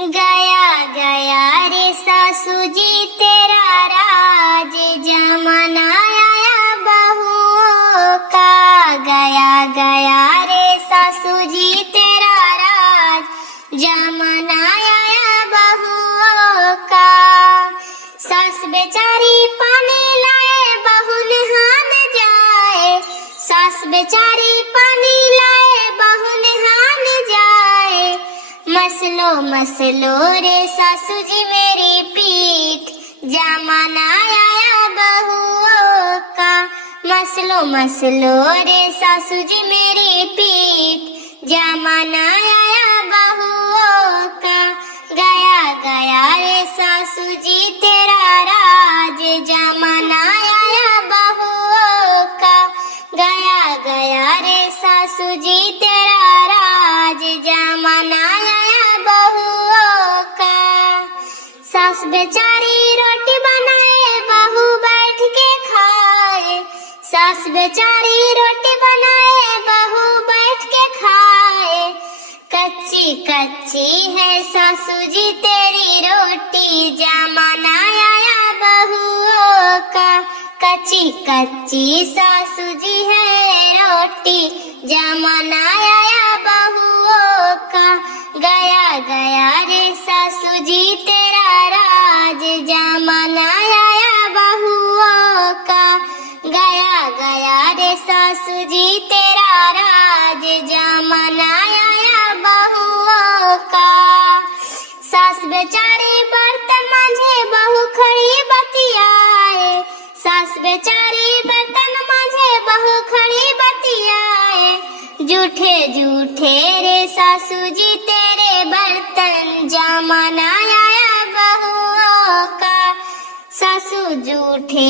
गया गया रे सासू जी तेरा राज, जमाना आया बहुओं का। गया गया रे सासू जी तेरा राज, जमाना आया बहुओं का। सास बेचारी पानी लाए बहू नहान जाए, सास बेचारी पानी लाए बहू नहान जाए। मसलो मसलो रे सासू जी मेरी पीठ, जमाना आया बहुओं का। मसलो मसलो रे सासू जी मेरी पीठ, जमाना आया बहुओं का। गया गया रे सासू जी तेरा राज, जमाना आया बहुओं का। गया गया रे सासू जी तेरा राज, जमाना आया बहुओं का। सास बेचारी रोटी बनाए बहू बैठ के खाए, सास बेचारी रोटी बनाए बहू बैठ के खाए। कच्ची कच्ची है सासू जी तेरी रोटी, जमाना आया बहुओं का। कच्ची कच्ची सासू जी है रोटी, जमाना आया बहुओं का। गया गया रे सासू जी तेरा राज, जमाना आया बहुओं का। गया गया रे सासू जी तेरा राज, जमाना आया बहुओं का। सास बेचारी बर्तन मांझे बहू खड़ी बतियाए, सास बेचारी बर्तन मांझे बहू खड़ी बतियाए। जूठे जूठे रे सासू जी तेरे बर्तन, जमाना आया बहुओं का। सासू जूठे